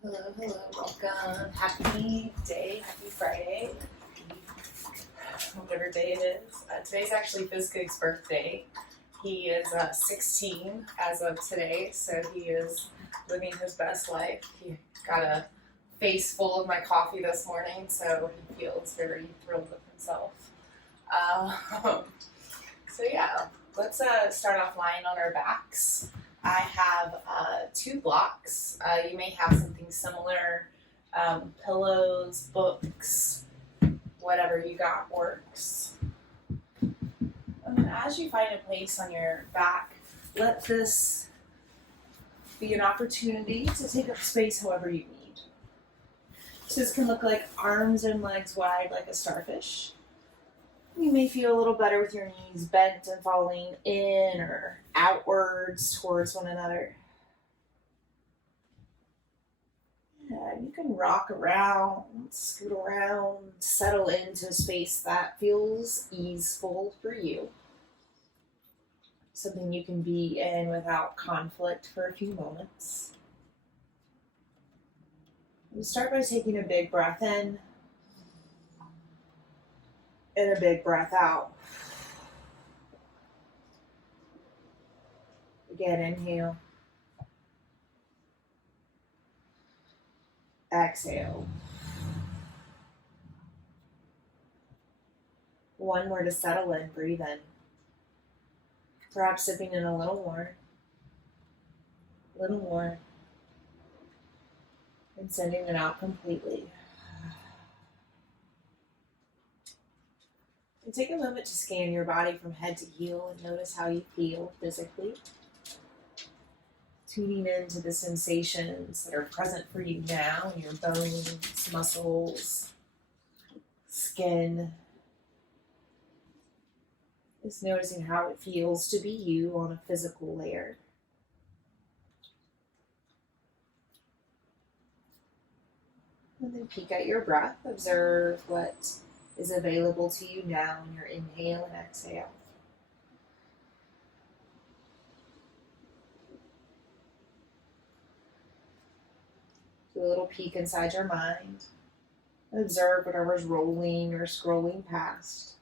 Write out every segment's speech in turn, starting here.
Hello, welcome. Happy day, happy Friday, whatever day it is. Today's actually Fizkig's birthday. He is 16 as of today, so he is living his best life. He got a face full of my coffee this morning, so he feels very thrilled with himself. So yeah, let's start off lying on our backs. I have 2 blocks. You may have something similar, pillows, books, whatever you got works. And as you find a place on your back, let this be an opportunity to take up space however you need. So this can look like arms and legs wide like a starfish. You may feel a little better with your knees bent and falling in or outwards towards one another. And you can rock around, scoot around, settle into a space that feels easeful for you. Something you can be in without conflict for a few moments. And start by taking a big breath in and a big breath out. Again, inhale. Exhale. One more to settle in, breathe in. Perhaps sipping in a little more, and sending it out completely. And take a moment to scan your body from head to heel and notice how you feel physically. Tuning into the sensations that are present for you now in your bones, muscles, skin. Just noticing how it feels to be you on a physical layer. And then peek at your breath. Observe what is available to you now in your inhale and exhale. Do a little peek inside your mind. Observe whatever's rolling or scrolling past.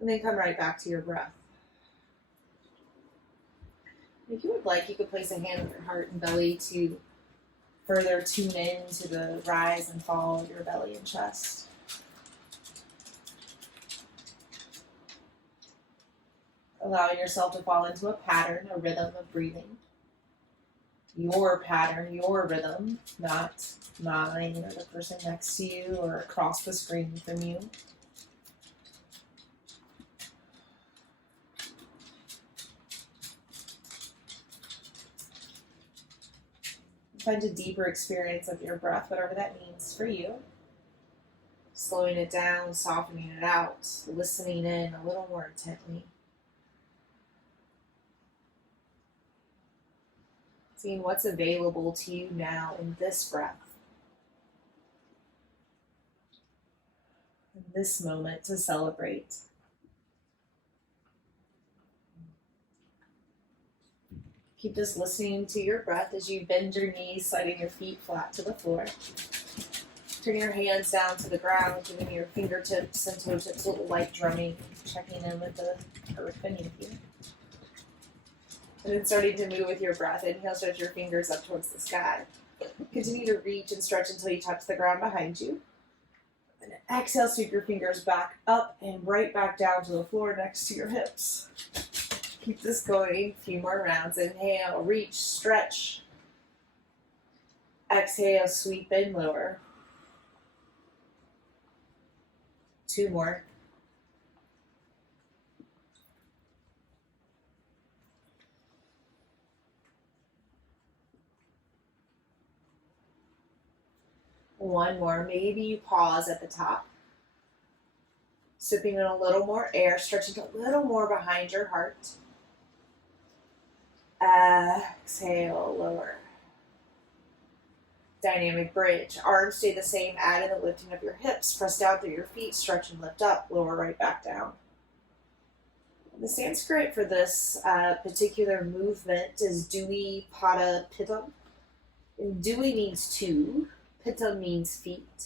And then come right back to your breath. If you would like, you could place a hand on your heart and belly to further tune in to the rise and fall of your belly and chest. Allowing yourself to fall into a pattern, a rhythm of breathing. Your pattern, your rhythm, not mine or the person next to you or across the screen from you. Find a deeper experience of your breath, whatever that means for you. Slowing it down, softening it out, listening in a little more intently. Seeing what's available to you now in this breath. In this moment to celebrate. Keep just listening to your breath as you bend your knees, sliding your feet flat to the floor. Turn your hands down to the ground, giving your fingertips and toe tips a little light drumming, checking in with the earth beneath you. And then starting to move with your breath. Inhale, stretch your fingers up towards the sky. Continue to reach and stretch until you touch the ground behind you. And exhale, sweep your fingers back up and right back down to the floor next to your hips. Keep this going, a few more rounds. Inhale, reach, stretch. Exhale, sweep and lower. 2 more. One more. Maybe you pause at the top. Sipping in a little more air, stretching a little more behind your heart. Exhale, lower. Dynamic bridge. Arms stay the same, add in the lifting of your hips. Press down through your feet, stretch and lift up, lower right back down. The Sanskrit for this particular movement is Dui Pada Pitam. And Dui means two, Pitam means feet.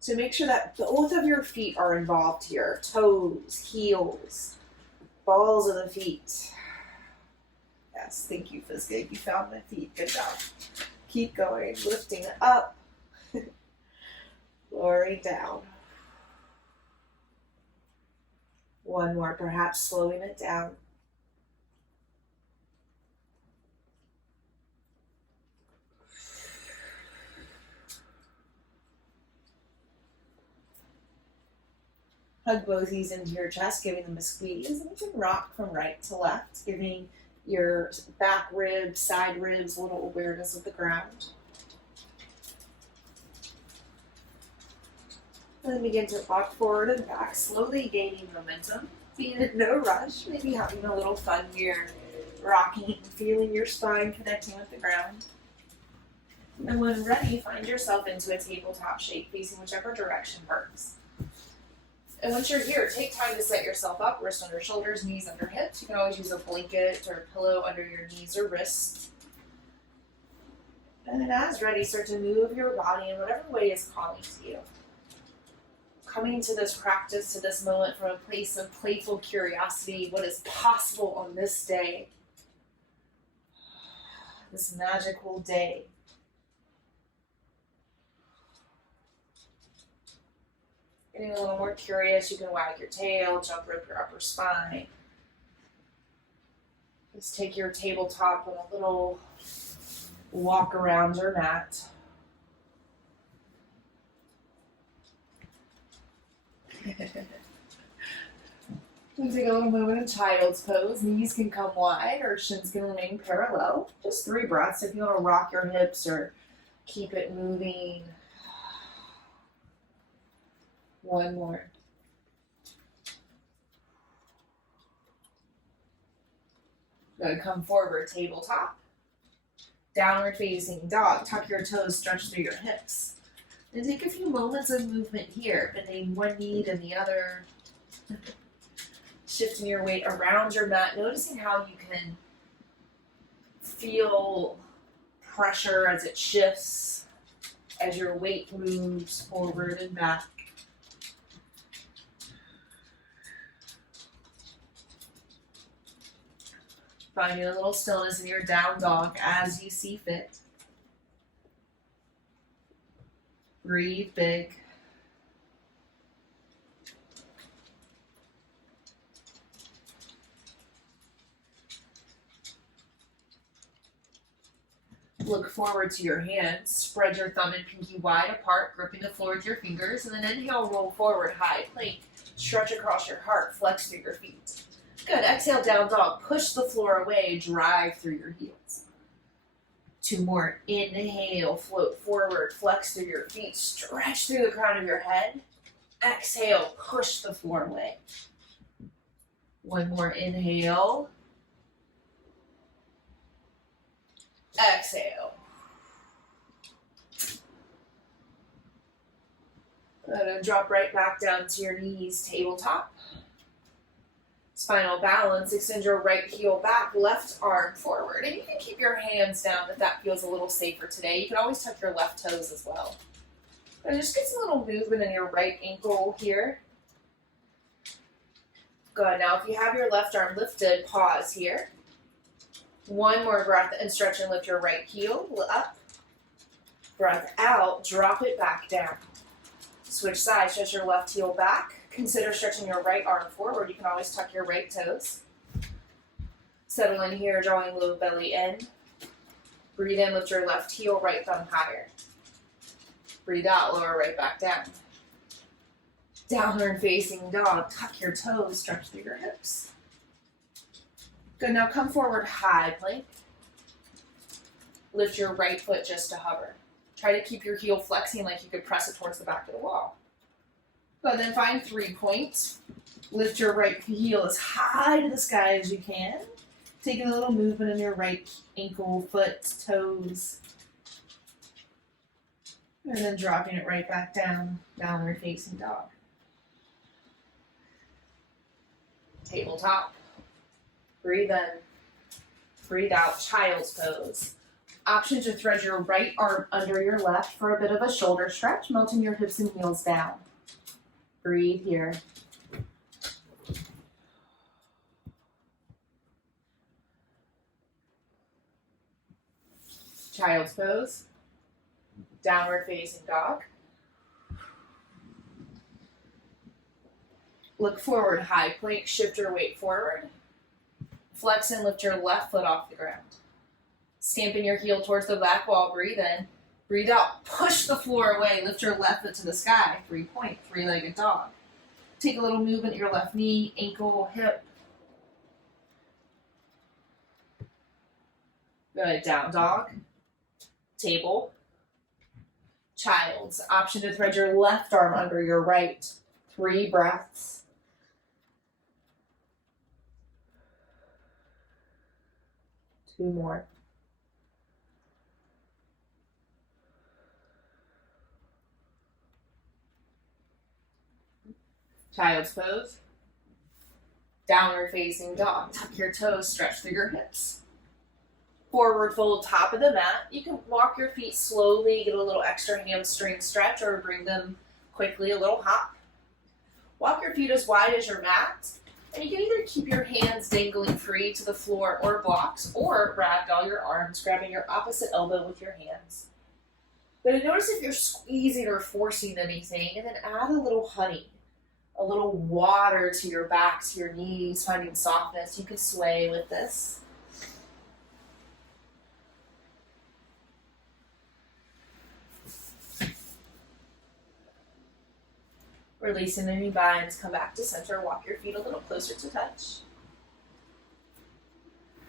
So make sure that both of your feet are involved here. Toes, heels, balls of the feet. Yes, thank you, Fiske. You found my feet. Good job. Keep going, lifting up, lowering down. One more, perhaps slowing it down. Hug both knees into your chest, giving them a squeeze, and you can rock from right to left, giving your back ribs, side ribs, a little awareness of the ground. And then begin to walk forward and back, slowly gaining momentum, being in no rush, maybe having a little fun here, rocking, feeling your spine connecting with the ground. And when ready, find yourself into a tabletop shape, facing whichever direction works. And once you're here, take time to set yourself up, wrists under shoulders, knees under hips. You can always use a blanket or a pillow under your knees or wrists. And then as ready, start to move your body in whatever way is calling to you. Coming to this practice, to this moment from a place of playful curiosity, what is possible on this day, this magical day. Getting a little more curious, you can wag your tail, jump rope your upper spine. Just take your tabletop and a little walk around your mat. We'll take a little moment in Child's Pose. Knees can come wide or shins can remain parallel. Just 3 breaths. If you want to rock your hips or keep it moving. One more. Good. Come forward, tabletop. Downward facing dog. Tuck your toes, stretch through your hips. And take a few moments of movement here, bending one knee to the other. Shifting your weight around your mat, noticing how you can feel pressure as it shifts, as your weight moves forward and back. Finding a little stillness in your down dog as you see fit. Breathe big. Look forward to your hands. Spread your thumb and pinky wide apart, gripping the floor with your fingers, and then inhale, roll forward, high plank. Stretch across your heart, flex through your feet. Good. Exhale, down dog. Push the floor away, drive through your heels. 2 more. Inhale, float forward, flex through your feet, stretch through the crown of your head. Exhale, push the floor away. 1 more. Inhale. Exhale. And drop right back down to your knees, tabletop. Spinal balance, extend your right heel back, left arm forward. And you can keep your hands down if that feels a little safer today. You can always tuck your left toes as well. And just get some little movement in your right ankle here. Good. Now if you have your left arm lifted, pause here. 1 more breath and stretch and lift your right heel up. Breath out, drop it back down. Switch sides, stretch your left heel back. Consider stretching your right arm forward. You can always tuck your right toes. Settle in here, drawing low belly in. Breathe in, lift your left heel, right thumb higher. Breathe out, lower right back down. Downward facing dog. Tuck your toes, stretch through your hips. Good, now come forward, high plank. Lift your right foot just to hover. Try to keep your heel flexing like you could press it towards the back of the wall. Good, then find 3 points. Lift your right heel as high to the sky as you can. Taking a little movement in your right ankle, foot, toes. And then dropping it right back down, downward facing dog. Tabletop. Breathe in. Breathe out, child's pose. Option to thread your right arm under your left for a bit of a shoulder stretch, melting your hips and heels down. Breathe here. Child's pose. Downward facing dog. Look forward, high plank, shift your weight forward. Flex and lift your left foot off the ground. Stamping your heel towards the back wall, breathe in. Breathe out, push the floor away, lift your left foot to the sky. 3-point, three-legged dog. Take a little movement, your left knee, ankle, hip. Good, down dog. Table. Child's. Option to thread your left arm under your right. 3 breaths. Two more. Child's pose. Downward facing dog. Tuck your toes, stretch through your hips. Forward fold, top of the mat. You can walk your feet slowly, get a little extra hamstring stretch, or bring them quickly, a little hop. Walk your feet as wide as your mat, and you can either keep your hands dangling free to the floor or blocks, or ragdoll your arms, grabbing your opposite elbow with your hands. But notice if you're squeezing or forcing anything, and then add a little honey, a little water to your back, to your knees, finding softness. You can sway with this. Releasing any binds, come back to center, walk your feet a little closer to touch.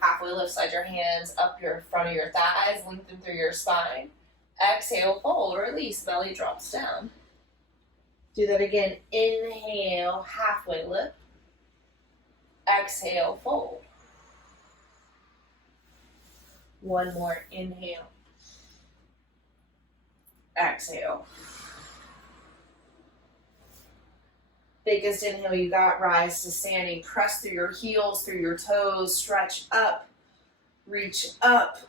Halfway lift, slide your hands up your front of your thighs, lengthen through your spine. Exhale, fold, release, belly drops down. Do that again, inhale, halfway lift. Exhale, fold. One more, inhale. Exhale. Biggest inhale you got, rise to standing. Press through your heels, through your toes, stretch up, reach up,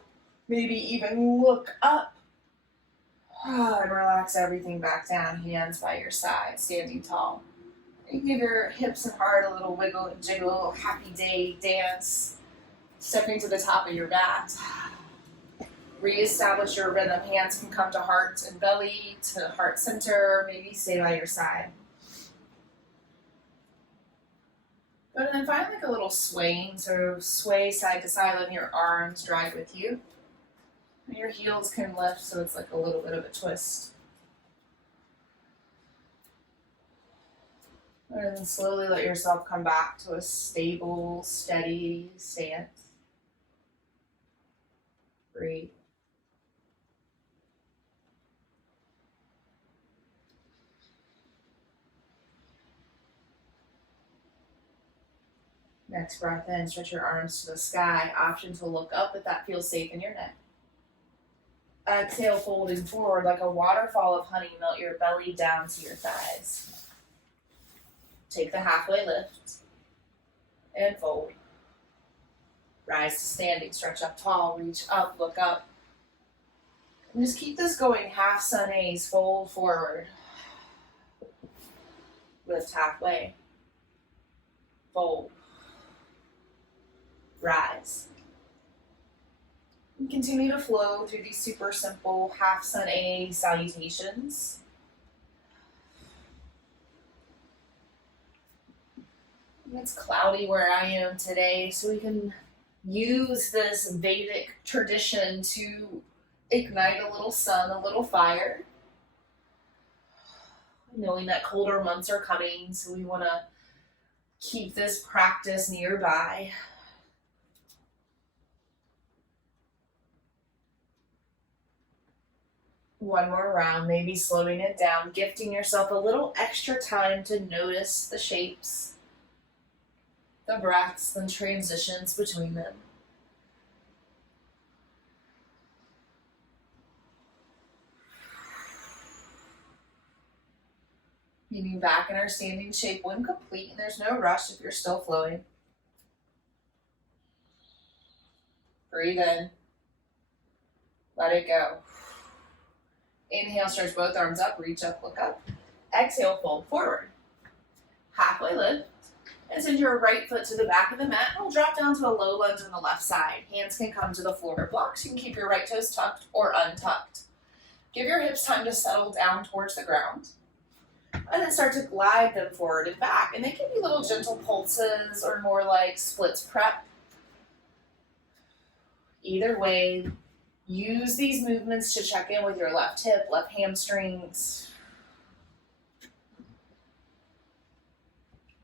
maybe even look up. And relax everything back down, hands by your side, standing tall. And give your hips and heart a little wiggle and jiggle, a little happy day dance. Stepping to the top of your mat. Reestablish your rhythm. Hands can come to heart and belly, to heart center, maybe stay by your side. But then find like a little swaying, so sway side to side, letting your arms drag with you. And your heels can lift, so it's like a little bit of a twist. And then slowly let yourself come back to a stable, steady stance. Breathe. Next breath in, stretch your arms to the sky. Option to look up if that feels safe in your neck. Exhale, folding forward like a waterfall of honey. Melt your belly down to your thighs. Take the halfway lift and fold. Rise to standing, stretch up tall, reach up, look up. And just keep this going, half sun A's, fold forward. Lift halfway. Fold. Rise. And continue to flow through these super simple half sun A salutations. It's cloudy where I am today, so we can use this Vedic tradition to ignite a little sun, a little fire. Knowing that colder months are coming, so we want to keep this practice nearby. One more round, maybe slowing it down, gifting yourself a little extra time to notice the shapes, the breaths, and transitions between them. Meeting back in our standing shape when complete, and there's no rush if you're still flowing. Breathe in. Let it go. Inhale, stretch both arms up, reach up, look up. Exhale, fold forward. Halfway lift. And send your right foot to the back of the mat. And we'll drop down to a low lunge on the left side. Hands can come to the floor or blocks. You can keep your right toes tucked or untucked. Give your hips time to settle down towards the ground. And then start to glide them forward and back. And they can be little gentle pulses or more like splits prep. Either way, use these movements to check in with your left hip, left hamstrings.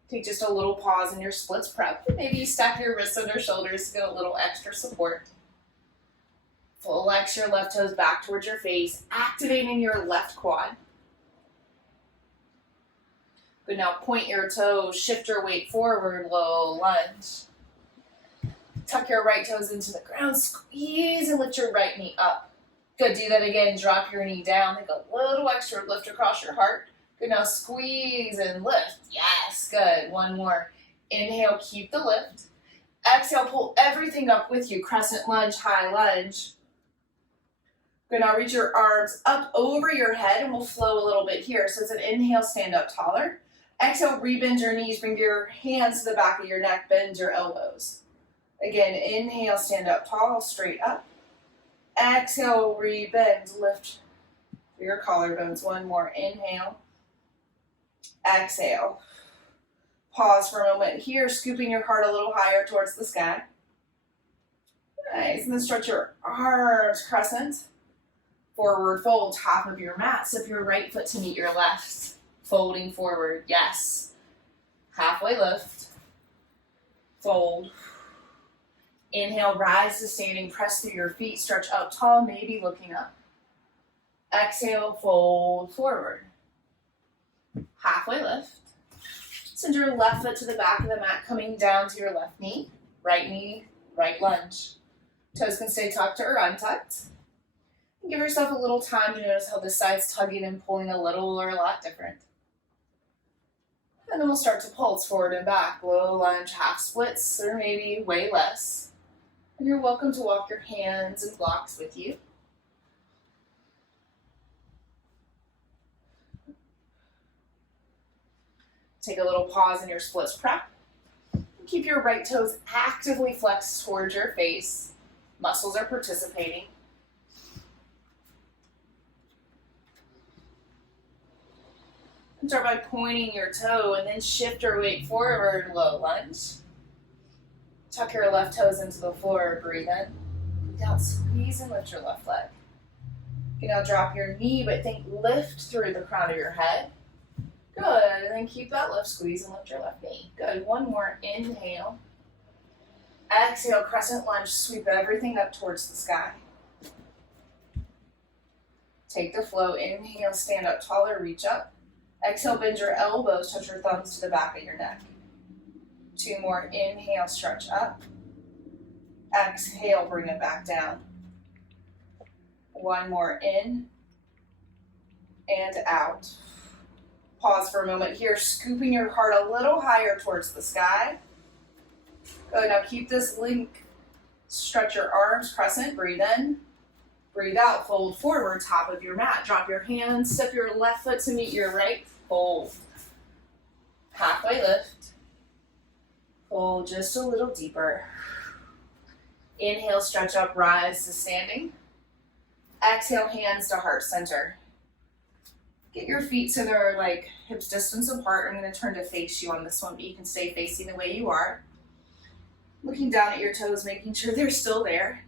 Take just a little pause in your splits prep. Maybe you stack your wrists under shoulders to get a little extra support. Flex your left toes back towards your face, activating your left quad. Good, now point your toes, shift your weight forward, low lunge. Tuck your right toes into the ground, squeeze and lift your right knee up. Good, do that again, drop your knee down, take a little extra lift across your heart. Good, now squeeze and lift. Yes, good, one more. Inhale, keep the lift. Exhale, pull everything up with you, crescent lunge, high lunge. Good, now reach your arms up over your head and we'll flow a little bit here. So it's an inhale, stand up taller. Exhale, rebend your knees, bring your hands to the back of your neck, bend your elbows. Again, inhale, stand up tall, straight up. Exhale, rebend, lift your collarbones. One more, inhale. Exhale. Pause for a moment here, scooping your heart a little higher towards the sky. Nice, and then stretch your arms, crescent. Forward fold, top of your mat. Step your right foot to meet your left. Folding forward, yes. Halfway lift. Fold. Inhale, rise to standing, press through your feet, stretch up tall, maybe looking up. Exhale, fold forward. Halfway lift. Send your left foot to the back of the mat, coming down to your left knee, right lunge. Toes can stay tucked or untucked. And give yourself a little time to notice how the side's tugging and pulling a little or a lot different. And then we'll start to pulse forward and back, low lunge, half splits, or maybe way less. And you're welcome to walk your hands and blocks with you. Take a little pause in your splits prep. Keep your right toes actively flexed towards your face. Muscles are participating. And start by pointing your toe and then shift your weight forward, low lunge. Tuck your left toes into the floor, breathe in. Breathe out, squeeze and lift your left leg. You can now drop your knee, but think lift through the crown of your head. Good, and then keep that lift, squeeze and lift your left knee. Good, one more, inhale. Exhale, crescent lunge, sweep everything up towards the sky. Take the flow, inhale, stand up taller, reach up. Exhale, bend your elbows, touch your thumbs to the back of your neck. Two more, inhale, stretch up. Exhale, bring it back down. One more, in and out. Pause for a moment here, scooping your heart a little higher towards the sky. Good, now keep this link. Stretch your arms, crescent, breathe in. Breathe out, fold forward, top of your mat. Drop your hands, step your left foot to meet your right, fold. Halfway lift. Fold just a little deeper. Inhale, stretch up, rise to standing. Exhale, hands to heart center. Get your feet so they're like hips distance apart. I'm going to turn to face you on this one, but you can stay facing the way you are. Looking down at your toes, making sure they're still there.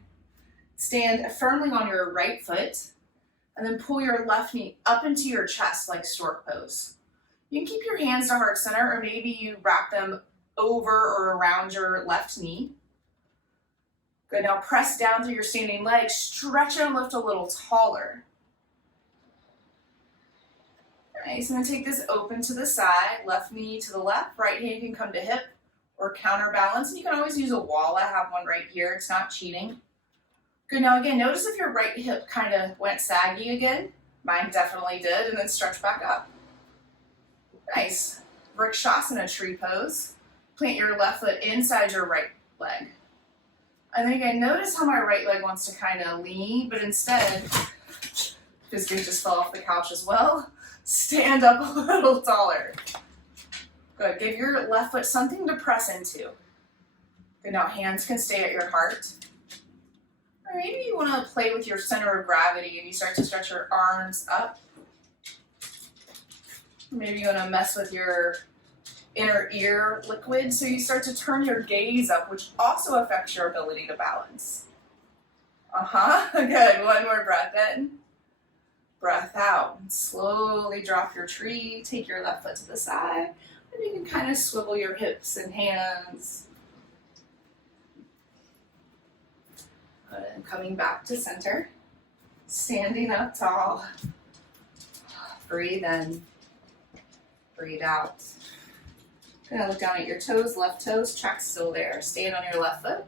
Stand firmly on your right foot, and then pull your left knee up into your chest like Stork Pose. You can keep your hands to heart center, or maybe you wrap them over or around your left knee. Good, now press down through your standing legs, stretch and lift a little taller. Nice, and then take this open to the side, left knee to the left, right hand can come to hip or counterbalance, and you can always use a wall. I have one right here, it's not cheating. Good, now again, notice if your right hip kind of went saggy again. Mine definitely did, and then stretch back up. Nice. Rakshasana tree pose. Plant your left foot inside your right leg. And then again, notice how my right leg wants to kind of lean, but instead, because we just fell off the couch as well, stand up a little taller. Good, give your left foot something to press into. Good, now hands can stay at your heart. Or maybe you want to play with your center of gravity and you start to stretch your arms up. Maybe you want to mess with your inner ear liquid, so you start to turn your gaze up, which also affects your ability to balance. Good, one more breath in. Breath out. And slowly drop your tree, take your left foot to the side, and you can kind of swivel your hips and hands. Good, and coming back to center. Standing up tall. Breathe in. Breathe out. Gonna look down at your toes, left toes, track still there. Stand on your left foot.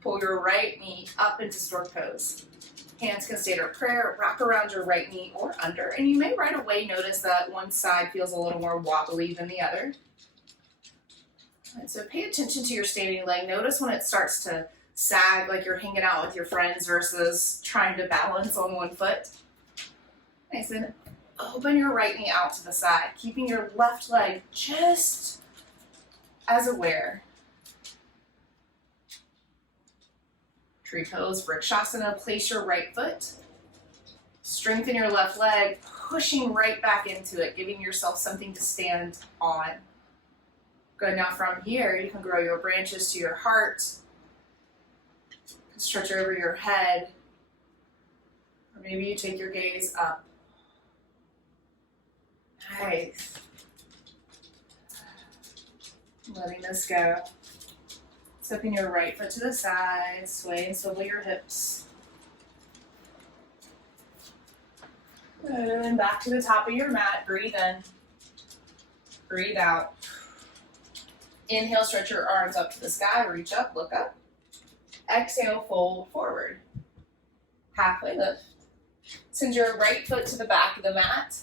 Pull your right knee up into Stork Pose. Hands can stay at prayer, wrap around your right knee or under, and you may right away notice that one side feels a little more wobbly than the other. And so pay attention to your standing leg. Notice when it starts to sag like you're hanging out with your friends versus trying to balance on one foot. Nice, and open your right knee out to the side, keeping your left leg just as aware. Tree pose, Rakshasana, place your right foot. Strengthen your left leg, pushing right back into it, giving yourself something to stand on. Good, now from here, you can grow your branches to your heart. Stretch over your head. Or maybe you take your gaze up. Nice. Letting this go. Stepping your right foot to the side, sway and swivel your hips. Good, and then back to the top of your mat. Breathe in. Breathe out. Inhale, stretch your arms up to the sky. Reach up, look up. Exhale, fold forward. Halfway lift. Send your right foot to the back of the mat.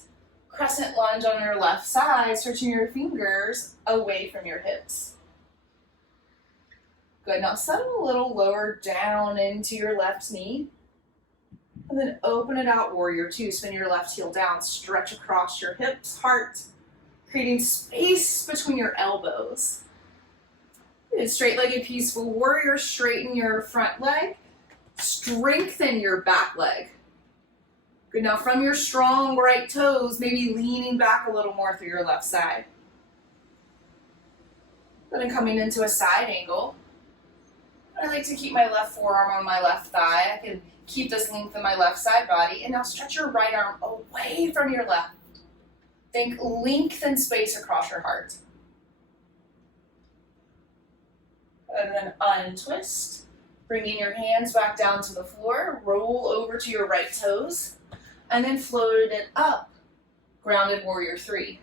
Crescent lunge on your left side, stretching your fingers away from your hips. Good, now settle a little lower down into your left knee. And then open it out, warrior two. Spin your left heel down, stretch across your hips, heart, creating space between your elbows. Good, straight-legged peaceful warrior, straighten your front leg, strengthen your back leg. Good, now from your strong right toes, maybe leaning back a little more through your left side. Then coming into a side angle. I like to keep my left forearm on my left thigh. I can keep this length in my left side body. And now stretch your right arm away from your left. Think length and space across your heart. And then untwist. Bringing your hands back down to the floor. Roll over to your right toes. And then float it up. Grounded warrior three.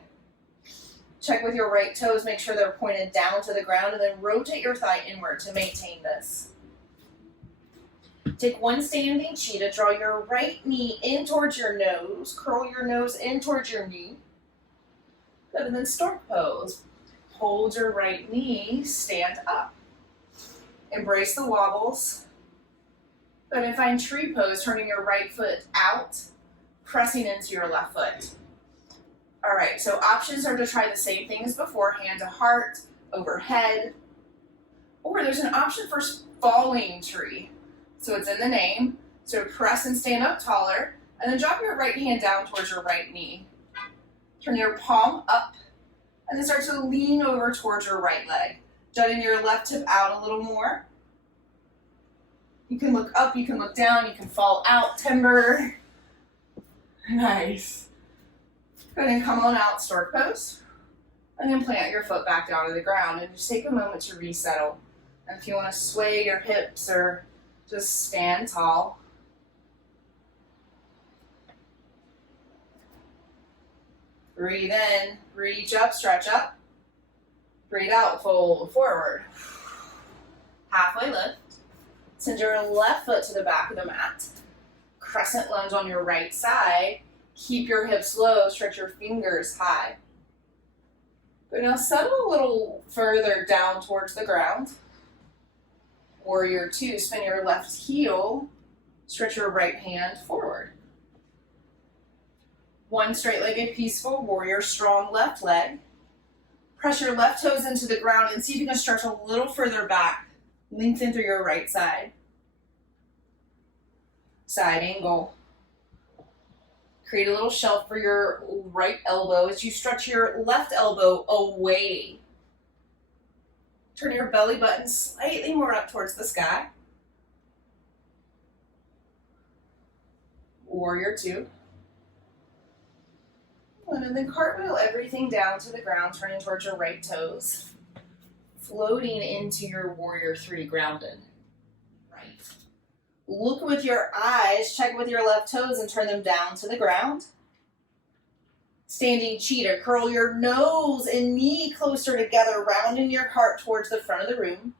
Check with your right toes, make sure they're pointed down to the ground, and then rotate your thigh inward to maintain this. Take one standing cheetah, draw your right knee in towards your nose, curl your nose in towards your knee. Good, and then Stork Pose. Hold your right knee, stand up. Embrace the wobbles. Good, and find tree pose, turning your right foot out, pressing into your left foot. All right, so options are to try the same thing as before, hand to heart, overhead, or there's an option for falling tree. So it's in the name. So press and stand up taller, and then drop your right hand down towards your right knee. Turn your palm up, and then start to lean over towards your right leg. Jutting your left hip out a little more. You can look up, you can look down, you can fall out, timber. Nice. Go ahead and come on out, Stork Pose. And then plant your foot back down to the ground and just take a moment to resettle. And if you want to sway your hips or just stand tall. Breathe in, reach up, stretch up. Breathe out, fold forward. Halfway lift. Send your left foot to the back of the mat. Crescent lunge on your right side. Keep your hips low, stretch your fingers high. Good, now settle a little further down towards the ground. Warrior 2, spin your left heel, stretch your right hand forward. One straight-legged peaceful warrior, strong left leg. Press your left toes into the ground and see if you can stretch a little further back. Lengthen through your right side. Side angle. Create a little shelf for your right elbow as you stretch your left elbow away. Turn your belly button slightly more up towards the sky. Warrior 2. And then cartwheel everything down to the ground, turning towards your right toes. Floating into your Warrior 3, grounded. Right. Look with your eyes, check with your left toes and turn them down to the ground. Standing Cheetah, curl your nose and knee closer together, rounding your heart towards the front of the room.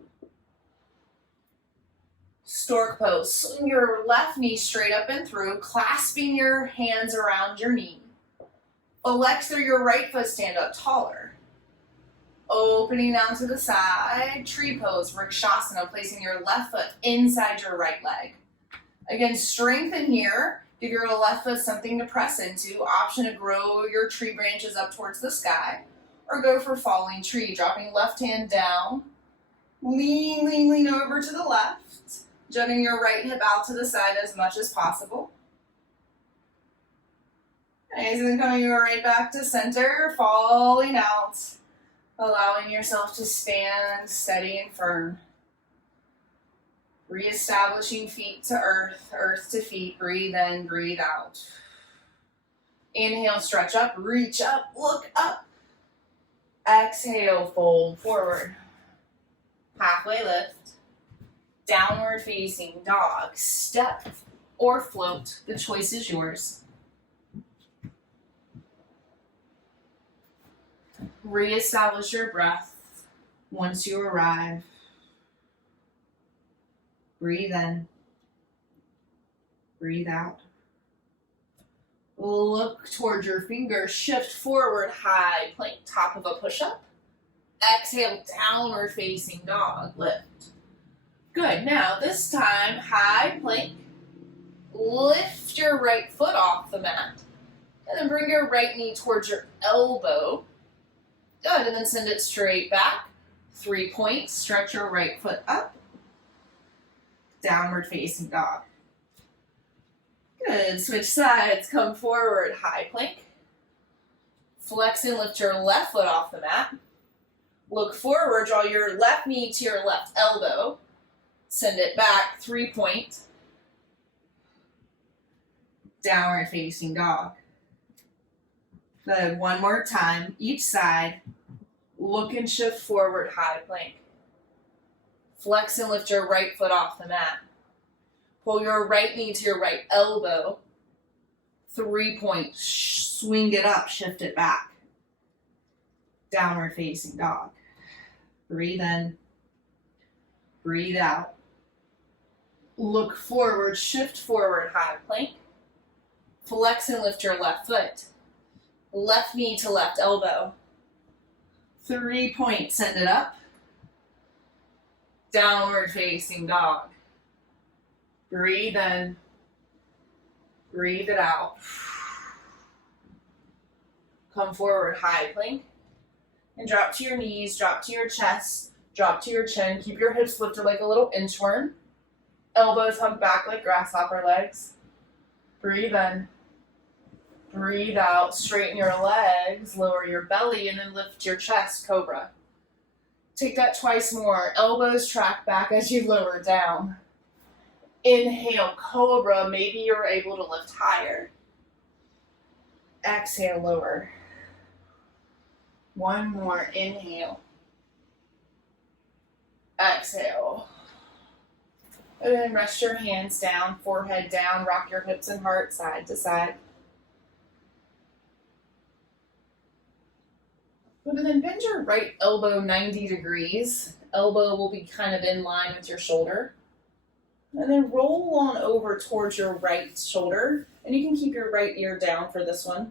Stork Pose, swing your left knee straight up and through, clasping your hands around your knee. Flex through your right foot, stand up taller. Opening down to the side, tree pose, Rakshasana, placing your left foot inside your right leg. Again, strengthen here. Give your left foot something to press into. Option to grow your tree branches up towards the sky. Or go for falling tree, dropping left hand down. Lean over to the left. Jutting your right hip out to the side as much as possible. Nice, and then coming right back to center, falling out. Allowing yourself to stand steady and firm. Reestablishing feet to earth, earth to feet. Breathe in, breathe out. Inhale, stretch up, reach up, look up. Exhale, fold forward. Halfway lift. Downward facing dog. Step or float. The choice is yours. Reestablish your breath once you arrive. Breathe in. Breathe out. Look towards your fingers. Shift forward, high plank, top of a push-up. Exhale, downward facing dog. Lift. Good. Now, this time, high plank. Lift your right foot off the mat. And then bring your right knee towards your elbow. Good, and then send it straight back. 3 points, stretch your right foot up. Downward facing dog. Good, switch sides, come forward, high plank. Flex and lift your left foot off the mat. Look forward, draw your left knee to your left elbow. Send it back, 3 point. Downward facing dog. Good, one more time, each side. Look and shift forward, high plank. Flex and lift your right foot off the mat. Pull your right knee to your right elbow. 3 point, swing it up, shift it back. Downward facing dog. Breathe in, breathe out. Look forward, shift forward, high plank. Flex and lift your left foot. Left knee to left elbow. 3 point, send it up. Downward facing dog. Breathe in. Breathe it out. Come forward, high plank. And drop to your knees, drop to your chest, drop to your chin. Keep your hips lifted like a little inchworm. Elbows hug back like grasshopper legs. Breathe in. Breathe out, straighten your legs, lower your belly, and then lift your chest, cobra. Take that twice more. Elbows track back as you lower down. Inhale, cobra. Maybe you're able to lift higher. Exhale, lower. One more. Inhale. Exhale. And then rest your hands down, forehead down, rock your hips and heart side to side. And then bend your right elbow 90 degrees. Elbow will be kind of in line with your shoulder. And then roll on over towards your right shoulder. And you can keep your right ear down for this one.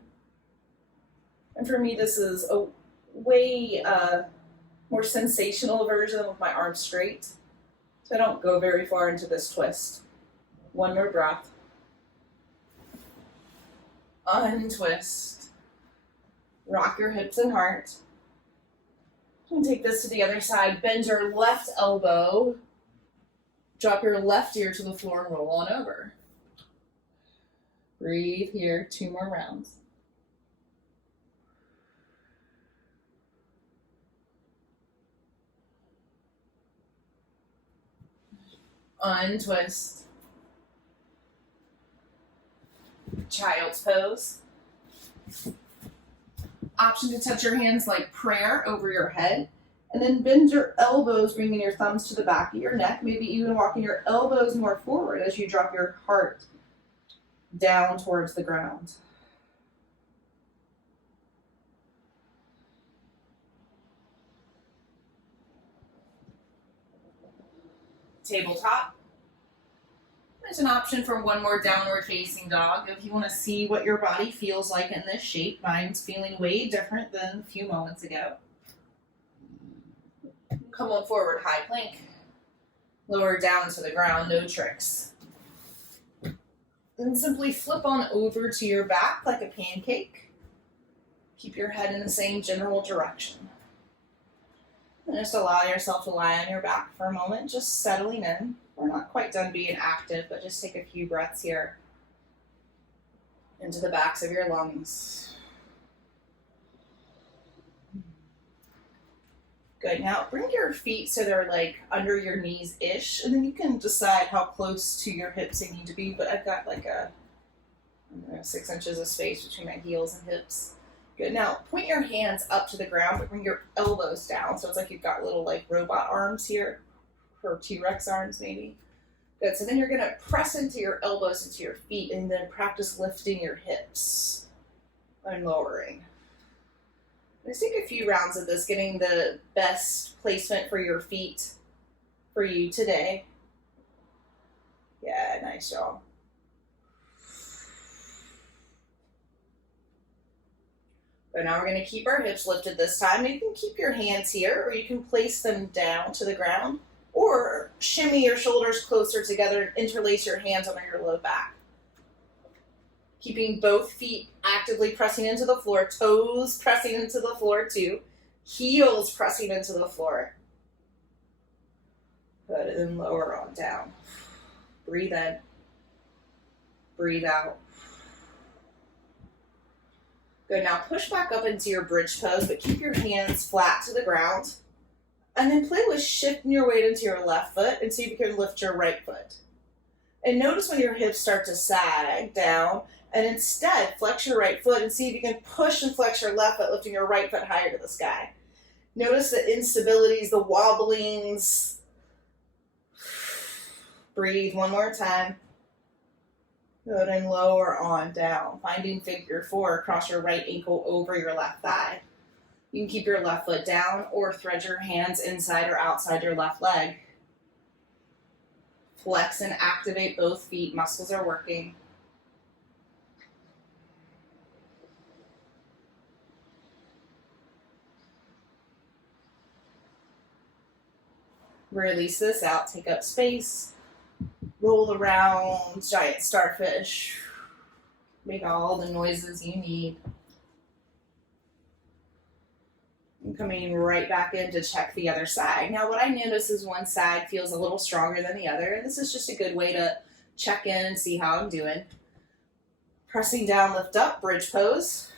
And for me, this is a way more sensational version with my arms straight. So don't go very far into this twist. One more breath. Untwist. Rock your hips and heart. And take this to the other side. Bend your left elbow. Drop your left ear to the floor and roll on over. Breathe here, 2 more rounds. Untwist. Child's pose. Option to touch your hands like prayer over your head. And then bend your elbows, bringing your thumbs to the back of your neck. Maybe even walking your elbows more forward as you drop your heart down towards the ground. Tabletop. There's an option for one more downward facing dog. If you want to see what your body feels like in this shape, mine's feeling way different than a few moments ago. Come on forward, high plank. Lower down to the ground, no tricks. Then simply flip on over to your back like a pancake. Keep your head in the same general direction. And just allow yourself to lie on your back for a moment, just settling in. We're not quite done being active, but just take a few breaths here into the backs of your lungs. Good. Now bring your feet so they're like under your knees-ish, and then you can decide how close to your hips they need to be, but I've got like 6 inches of space between my heels and hips. Good. Now point your hands up to the ground, but bring your elbows down, so it's like you've got little like robot arms here, or T-Rex arms maybe. Good. So then you're gonna press into your elbows into your feet, and then practice lifting your hips and lowering. Let's take a few rounds of this, getting the best placement for your feet for you today. Yeah, nice, y'all. But now we're going to keep our hips lifted this time. You can keep your hands here, or you can place them down to the ground, or shimmy your shoulders closer together and interlace your hands under your low back. Keeping both feet actively pressing into the floor, toes pressing into the floor too, heels pressing into the floor. Good, and then lower on down. Breathe in, breathe out. Good, now push back up into your bridge pose, but keep your hands flat to the ground. And then play with shifting your weight into your left foot and see if you can lift your right foot. And notice when your hips start to sag down, and instead flex your right foot and see if you can push and flex your left foot, lifting your right foot higher to the sky. Notice the instabilities, the wobblings. Breathe one more time. Good, and lower on down. Finding figure 4 across your right ankle over your left thigh. You can keep your left foot down or thread your hands inside or outside your left leg. Flex and activate both feet. Muscles are working. Release this out. Take up space. Roll around, giant starfish. Make all the noises you need. And coming right back in to check the other side. Now what I notice is one side feels a little stronger than the other, and this is just a good way to check in and see how I'm doing. Pressing down, lift up, bridge pose.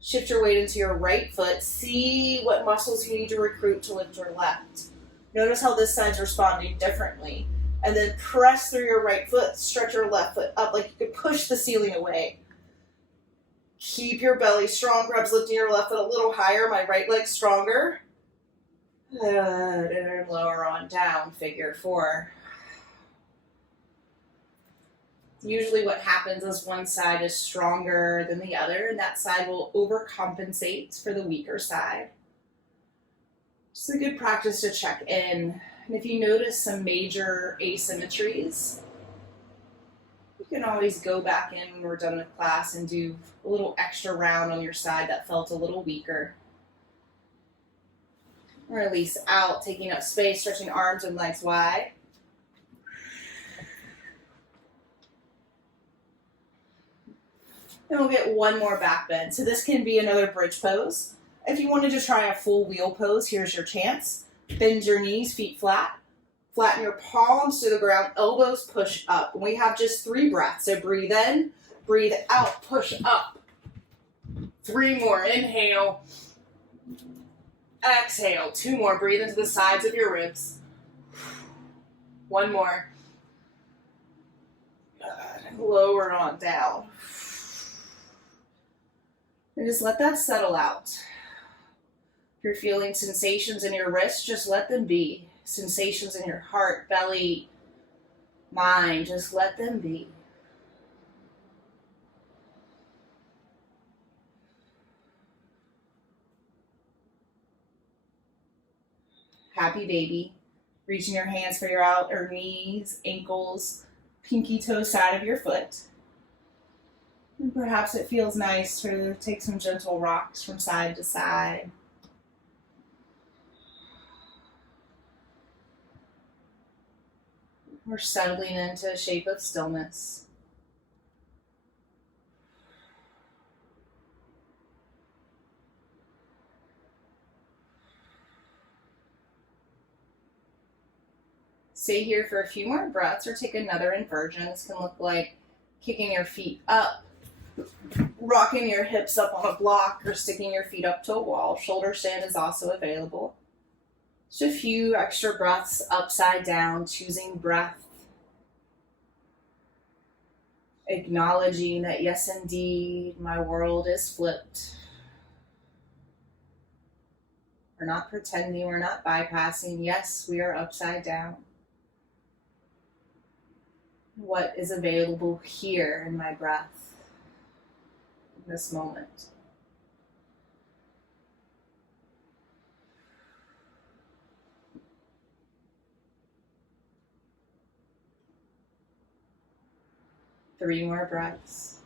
Shift your weight into your right foot. See what muscles you need to recruit to lift your left. Notice how this side's responding differently. And then press through your right foot, stretch your left foot up like you could push the ceiling away. Keep your belly strong. Perhaps lifting your left foot a little higher. My right leg stronger. And lower on down, figure 4. Usually what happens is one side is stronger than the other, and that side will overcompensate for the weaker side. It's a good practice to check in. And if you notice some major asymmetries, you can always go back in when we're done with class and do a little extra round on your side that felt a little weaker. Release out, taking up space, stretching arms and legs wide. And we'll get one more back bend. So this can be another bridge pose. If you wanted to try a full wheel pose, here's your chance. Bend your knees, feet flat. Flatten your palms to the ground, elbows push up. And we have just 3 breaths. So breathe in, breathe out, push up. 3 more, inhale. Exhale, 2 more, breathe into the sides of your ribs. 1 more. Good, and lower on down. And just let that settle out. If you're feeling sensations in your wrists, just let them be. Sensations in your heart, belly, mind, just let them be. Happy baby. Reaching your hands for your outer knees, ankles, pinky toe side of your foot. And perhaps it feels nice to take some gentle rocks from side to side. We're settling into a shape of stillness. Stay here for a few more breaths or take another inversion. This can look like kicking your feet up, rocking your hips up on a block, or sticking your feet up to a wall. Shoulder stand is also available. Just a few extra breaths upside down, choosing breath. Acknowledging that yes, indeed, my world is flipped. We're not pretending, we're not bypassing. Yes, we are upside down. What is available here in my breath, in this moment? Three more breaths.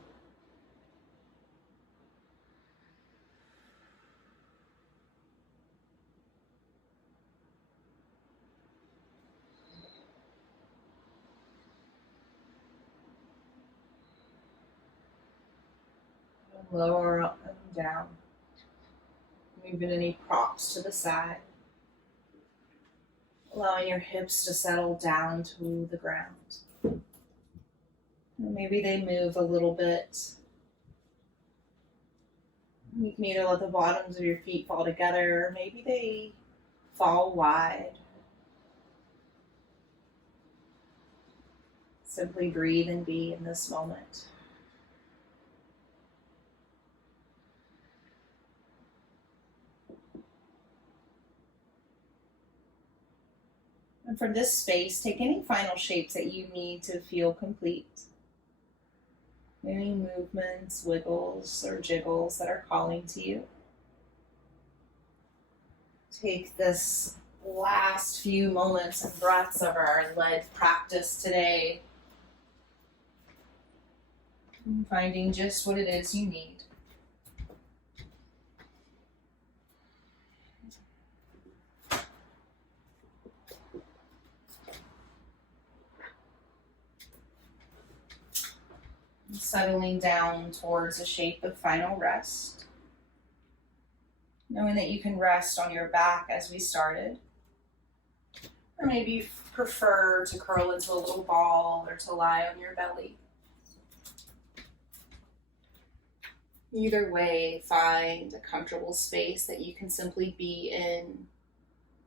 Lower up and down. Moving any props to the side. Allowing your hips to settle down to the ground. Maybe they move a little bit. You can either let the bottoms of your feet fall together, or maybe they fall wide. Simply breathe and be in this moment. And from this space, take any final shapes that you need to feel complete. Any movements, wiggles, or jiggles that are calling to you. Take this last few moments and breaths of our lead practice today, and finding just what it is you need. Settling down towards a shape of final rest. Knowing that you can rest on your back as we started. Or maybe you prefer to curl into a little ball or to lie on your belly. Either way, find a comfortable space that you can simply be in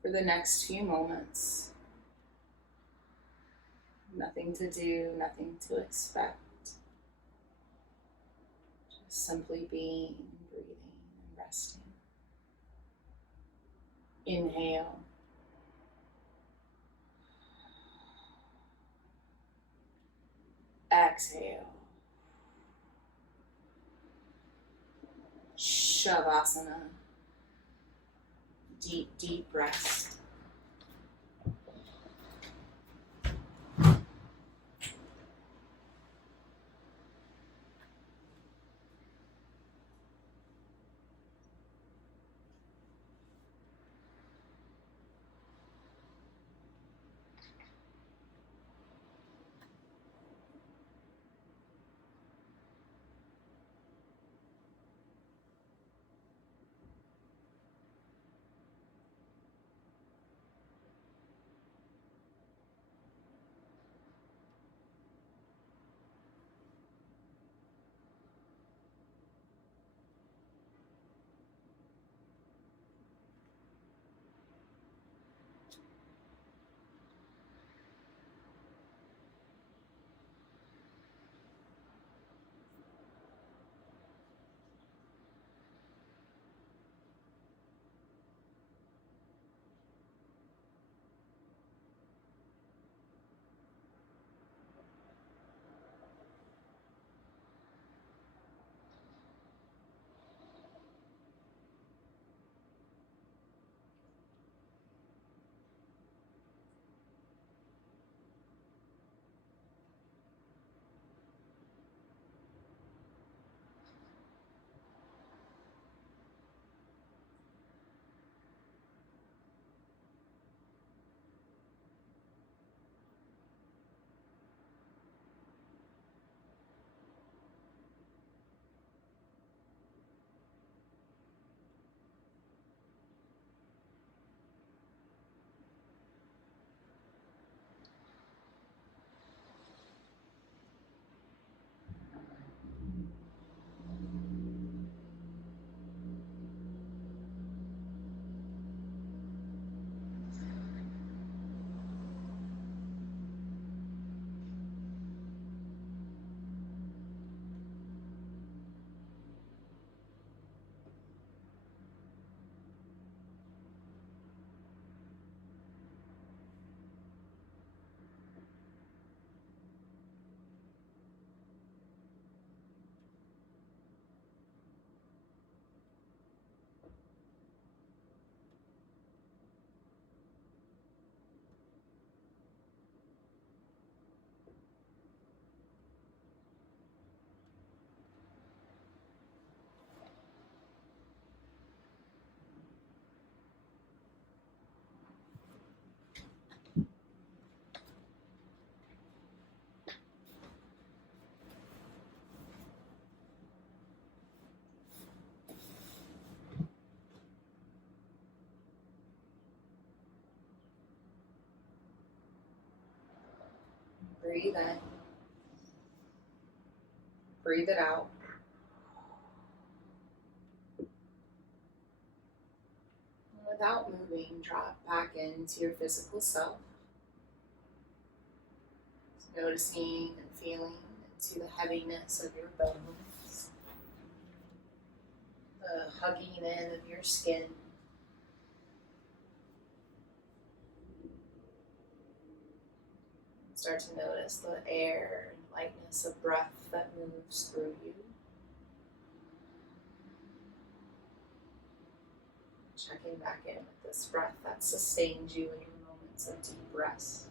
for the next few moments. Nothing to do, nothing to expect. Simply being, breathing, and resting. Inhale. Exhale. Shavasana. Deep, deep rest. Breathe in. Breathe it out. And without moving, drop back into your physical self. Just noticing and feeling into the heaviness of your bones. The hugging in of your skin. Start to notice the air and lightness of breath that moves through you. Checking back in with this breath that sustains you in your moments of deep rest.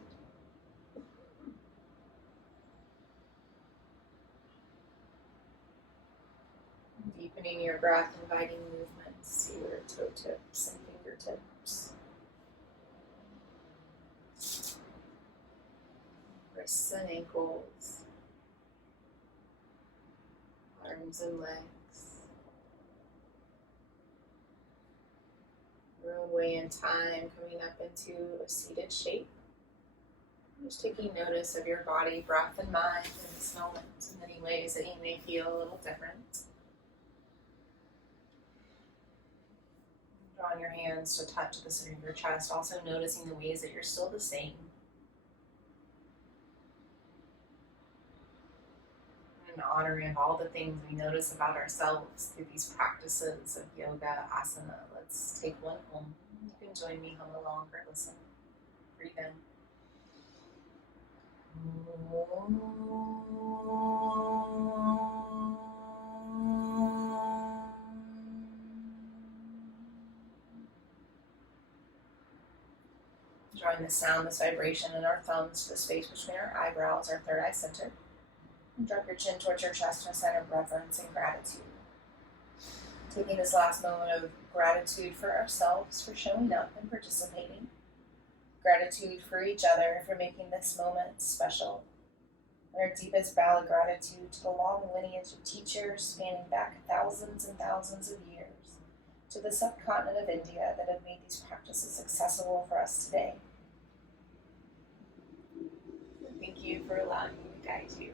Deepening your breath, inviting movements to your toe tips and fingertips. Wrists and ankles, arms and legs. Your own way in time, coming up into a seated shape. Just taking notice of your body, breath, and mind in this moment in many ways that you may feel a little different. Drawing your hands to touch the center of your chest, also noticing the ways that you're still the same. And honoring all the things we notice about ourselves through these practices of Yoga Asana. Let's take one home. You can join me home along or listen. Breathe in. Drawing the sound, this vibration in our thumbs to the space between our eyebrows, our third eye center. And drop your chin towards your chest in a sign of reverence and gratitude. Taking this last moment of gratitude for ourselves, for showing up and participating. Gratitude for each other for making this moment special. And our deepest valid gratitude to the long lineage of teachers spanning back thousands and thousands of years to the subcontinent of India that have made these practices accessible for us today. Thank you for allowing me to guide you.